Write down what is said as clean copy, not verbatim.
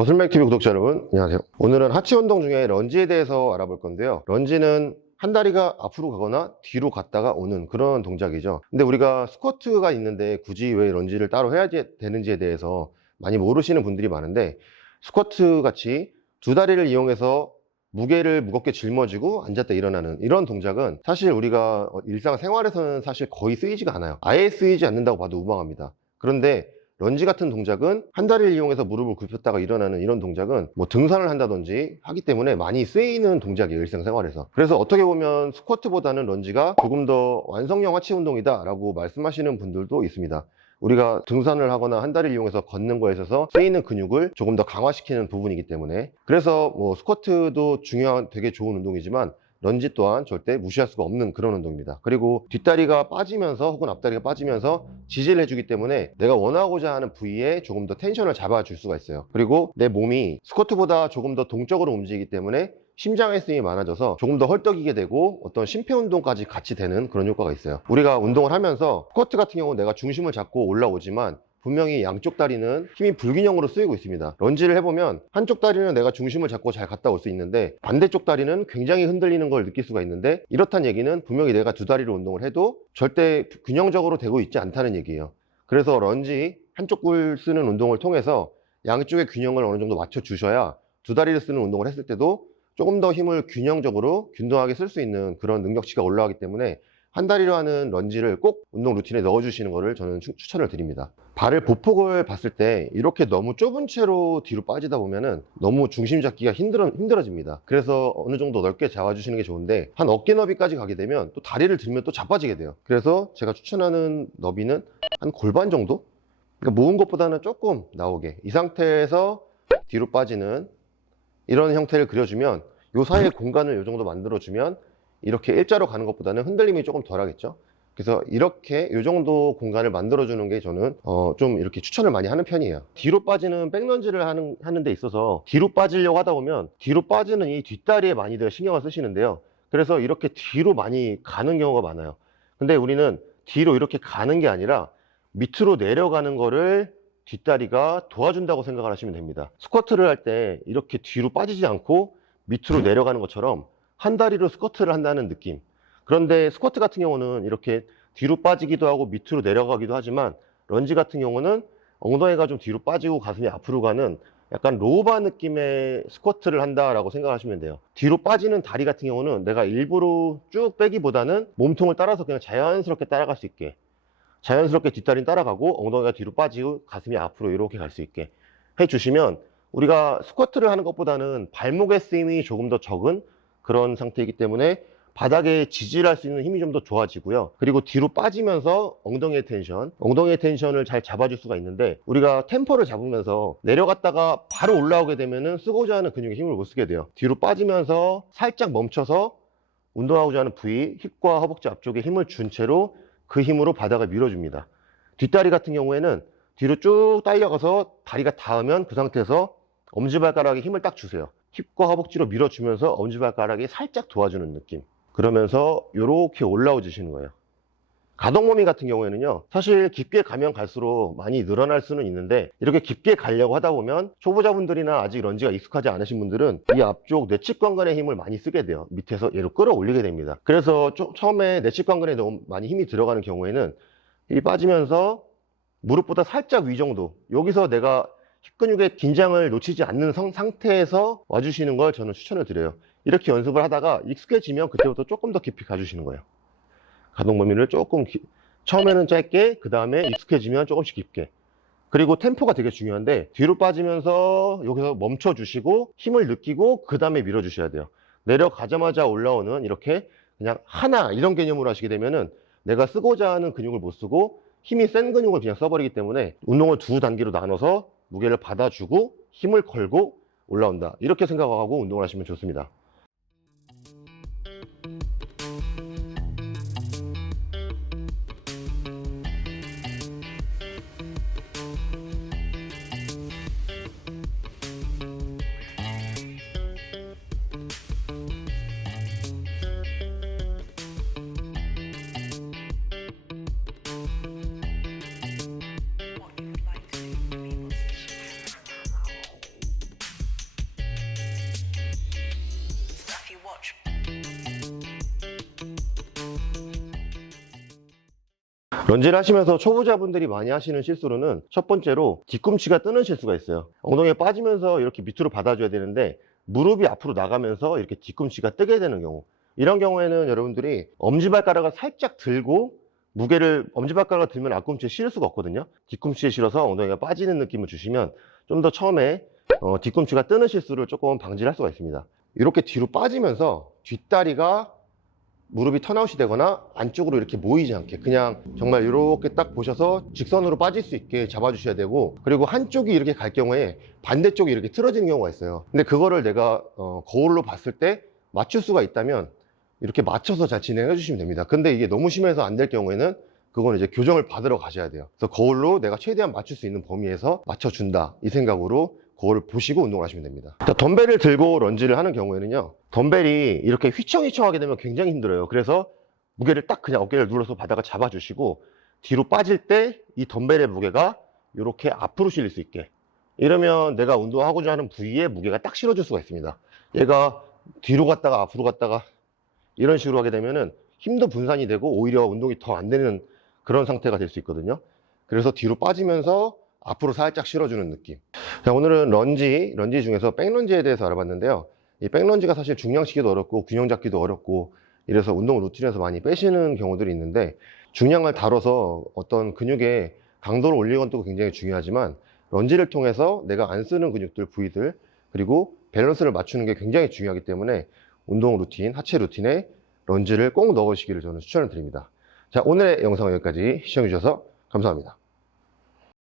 머슬맥TV 구독자 여러분, 안녕하세요. 오늘은 하체 운동 중에 런지에 대해서 알아볼 건데요. 런지는 한 다리가 앞으로 가거나 뒤로 갔다가 오는 그런 동작이죠. 근데 우리가 스쿼트가 있는데 굳이 왜 런지를 따로 해야 되는지에 대해서 많이 모르시는 분들이 많은데, 스쿼트 같이 두 다리를 이용해서 무게를 무겁게 짊어지고 앉았다 일어나는 이런 동작은 사실 우리가 일상생활에서는 사실 거의 쓰이지가 않아요. 아예 쓰이지 않는다고 봐도 무방합니다. 그런데 런지 같은 동작은 한 다리를 이용해서 무릎을 굽혔다가 일어나는 이런 동작은 뭐 등산을 한다든지 하기 때문에 많이 쓰이는 동작이에요, 일상생활에서. 그래서 어떻게 보면 스쿼트보다는 런지가 조금 더 완성형 하체 운동이다 라고 말씀하시는 분들도 있습니다. 우리가 등산을 하거나 한 다리를 이용해서 걷는 거에 있어서 쓰이는 근육을 조금 더 강화시키는 부분이기 때문에, 그래서 뭐 스쿼트도 중요한 되게 좋은 운동이지만 런지 또한 절대 무시할 수가 없는 그런 운동입니다. 그리고 뒷다리가 빠지면서 혹은 앞다리가 빠지면서 지지를 해주기 때문에 내가 원하고자 하는 부위에 조금 더 텐션을 잡아줄 수가 있어요. 그리고 내 몸이 스쿼트보다 조금 더 동적으로 움직이기 때문에 심장의 스윙이 많아져서 조금 더 헐떡이게 되고 어떤 심폐운동까지 같이 되는 그런 효과가 있어요. 우리가 운동을 하면서 스쿼트 같은 경우는 내가 중심을 잡고 올라오지만 분명히 양쪽 다리는 힘이 불균형으로 쓰이고 있습니다. 런지를 해보면 한쪽 다리는 내가 중심을 잡고 잘 갔다 올 수 있는데 반대쪽 다리는 굉장히 흔들리는 걸 느낄 수가 있는데, 이렇다는 얘기는 분명히 내가 두 다리로 운동을 해도 절대 균형적으로 되고 있지 않다는 얘기예요. 그래서 런지 한쪽 을 쓰는 운동을 통해서 양쪽의 균형을 어느 정도 맞춰 주셔야 두 다리를 쓰는 운동을 했을 때도 조금 더 힘을 균형적으로 균등하게 쓸 수 있는 그런 능력치가 올라가기 때문에 한 다리로 하는 런지를 꼭 운동 루틴에 넣어주시는 것을 저는 추천을 드립니다. 발을 보폭을 봤을 때 이렇게 너무 좁은 채로 뒤로 빠지다 보면은 너무 중심 잡기가 힘들어집니다. 그래서 어느 정도 넓게 잡아주시는 게 좋은데, 한 어깨 너비까지 가게 되면 또 다리를 들면 또 자빠지게 돼요. 그래서 제가 추천하는 너비는 한 골반 정도? 그러니까 모은 것보다는 조금 나오게, 이 상태에서 뒤로 빠지는 이런 형태를 그려주면, 이 사이에 공간을 이 정도 만들어주면 이렇게 일자로 가는 것보다는 흔들림이 조금 덜 하겠죠. 그래서 이렇게 이 정도 공간을 만들어주는 게 저는 좀 이렇게 추천을 많이 하는 편이에요. 뒤로 빠지는 백런지를 하는 데 있어서 뒤로 빠지려고 하다 보면 뒤로 빠지는 이 뒷다리에 많이들 신경을 쓰시는데요. 그래서 이렇게 뒤로 많이 가는 경우가 많아요. 근데 우리는 뒤로 이렇게 가는 게 아니라 밑으로 내려가는 거를 뒷다리가 도와준다고 생각을 하시면 됩니다. 스쿼트를 할 때 이렇게 뒤로 빠지지 않고 밑으로 내려가는 것처럼 한 다리로 스쿼트를 한다는 느낌. 그런데 스쿼트 같은 경우는 이렇게 뒤로 빠지기도 하고 밑으로 내려가기도 하지만, 런지 같은 경우는 엉덩이가 좀 뒤로 빠지고 가슴이 앞으로 가는 약간 로우바 느낌의 스쿼트를 한다라고 생각하시면 돼요. 뒤로 빠지는 다리 같은 경우는 내가 일부러 쭉 빼기보다는 몸통을 따라서 그냥 자연스럽게 따라갈 수 있게, 자연스럽게 뒷다리는 따라가고 엉덩이가 뒤로 빠지고 가슴이 앞으로 이렇게 갈 수 있게 해주시면, 우리가 스쿼트를 하는 것보다는 발목의 쓰임이 조금 더 적은 그런 상태이기 때문에 바닥에 지지를 할 수 있는 힘이 좀 더 좋아지고요. 그리고 뒤로 빠지면서 엉덩이의 텐션을 잘 잡아줄 수가 있는데, 우리가 템포를 잡으면서 내려갔다가 바로 올라오게 되면은 쓰고자 하는 근육에 힘을 못 쓰게 돼요. 뒤로 빠지면서 살짝 멈춰서 운동하고자 하는 부위, 힙과 허벅지 앞쪽에 힘을 준 채로 그 힘으로 바닥을 밀어줍니다. 뒷다리 같은 경우에는 뒤로 쭉 딸려가서 다리가 닿으면 그 상태에서 엄지발가락에 힘을 딱 주세요. 힙과 허벅지로 밀어주면서 엄지발가락이 살짝 도와주는 느낌. 그러면서 이렇게 올라오 주시는 거예요. 가동범위 같은 경우에는요, 사실 깊게 가면 갈수록 많이 늘어날 수는 있는데, 이렇게 깊게 가려고 하다 보면 초보자분들이나 아직 런지가 익숙하지 않으신 분들은 이 앞쪽 내측관근의 힘을 많이 쓰게 돼요. 밑에서 얘를 끌어올리게 됩니다. 그래서 처음에 내측관근에 너무 많이 힘이 들어가는 경우에는 이 빠지면서 무릎보다 살짝 위 정도, 여기서 내가 힙근육의 긴장을 놓치지 않는 상태에서 와주시는 걸 저는 추천을 드려요. 이렇게 연습을 하다가 익숙해지면 그때부터 조금 더 깊이 가주시는 거예요. 가동 범위를 조금 처음에는 짧게, 그 다음에 익숙해지면 조금씩 깊게. 그리고 템포가 되게 중요한데, 뒤로 빠지면서 여기서 멈춰 주시고 힘을 느끼고 그 다음에 밀어 주셔야 돼요. 내려가자마자 올라오는 이렇게 그냥 하나 이런 개념으로 하시게 되면은 내가 쓰고자 하는 근육을 못 쓰고 힘이 센 근육을 그냥 써버리기 때문에, 운동을 두 단계로 나눠서 무게를 받아주고 힘을 걸고 올라온다, 이렇게 생각하고 운동을 하시면 좋습니다. 런지를 하시면서 초보자분들이 많이 하시는 실수로는 첫 번째로 뒤꿈치가 뜨는 실수가 있어요. 엉덩이에 빠지면서 이렇게 밑으로 받아줘야 되는데 무릎이 앞으로 나가면서 이렇게 뒤꿈치가 뜨게 되는 경우, 이런 경우에는 여러분들이 엄지발가락을 살짝 들고 무게를 엄지발가락을 들면 앞꿈치에 실을 수가 없거든요. 뒤꿈치에 실어서 엉덩이가 빠지는 느낌을 주시면 좀 더 처음에 뒤꿈치가 뜨는 실수를 조금 방지할 수가 있습니다. 이렇게 뒤로 빠지면서 뒷다리가 무릎이 턴아웃이 되거나 안쪽으로 이렇게 모이지 않게 그냥 정말 이렇게 딱 보셔서 직선으로 빠질 수 있게 잡아주셔야 되고, 그리고 한쪽이 이렇게 갈 경우에 반대쪽이 이렇게 틀어지는 경우가 있어요. 근데 그거를 내가 거울로 봤을 때 맞출 수가 있다면 이렇게 맞춰서 잘 진행해 주시면 됩니다. 근데 이게 너무 심해서 안 될 경우에는 그건 이제 교정을 받으러 가셔야 돼요. 그래서 거울로 내가 최대한 맞출 수 있는 범위에서 맞춰준다, 이 생각으로 그거를 보시고 운동을 하시면 됩니다. 자, 덤벨을 들고 런지를 하는 경우에는요, 덤벨이 이렇게 휘청휘청하게 되면 굉장히 힘들어요. 그래서 무게를 딱 그냥 어깨를 눌러서 바닥을 잡아주시고 뒤로 빠질 때 이 덤벨의 무게가 이렇게 앞으로 실릴 수 있게, 이러면 내가 운동하고자 하는 부위에 무게가 딱 실어줄 수가 있습니다. 얘가 뒤로 갔다가 앞으로 갔다가 이런 식으로 하게 되면은 힘도 분산이 되고 오히려 운동이 더 안 되는 그런 상태가 될 수 있거든요. 그래서 뒤로 빠지면서 앞으로 살짝 실어주는 느낌. 자, 오늘은 런지 중에서 백런지에 대해서 알아봤는데요. 이 백런지가 사실 중량치기도 어렵고 균형 잡기도 어렵고 이래서 운동 루틴에서 많이 빼시는 경우들이 있는데, 중량을 다뤄서 어떤 근육의 강도를 올리는 것도 굉장히 중요하지만 런지를 통해서 내가 안 쓰는 근육들, 부위들, 그리고 밸런스를 맞추는 게 굉장히 중요하기 때문에 운동 루틴, 하체 루틴에 런지를 꼭 넣으시기를 저는 추천을 드립니다. 자, 오늘의 영상은 여기까지 시청해 주셔서 감사합니다.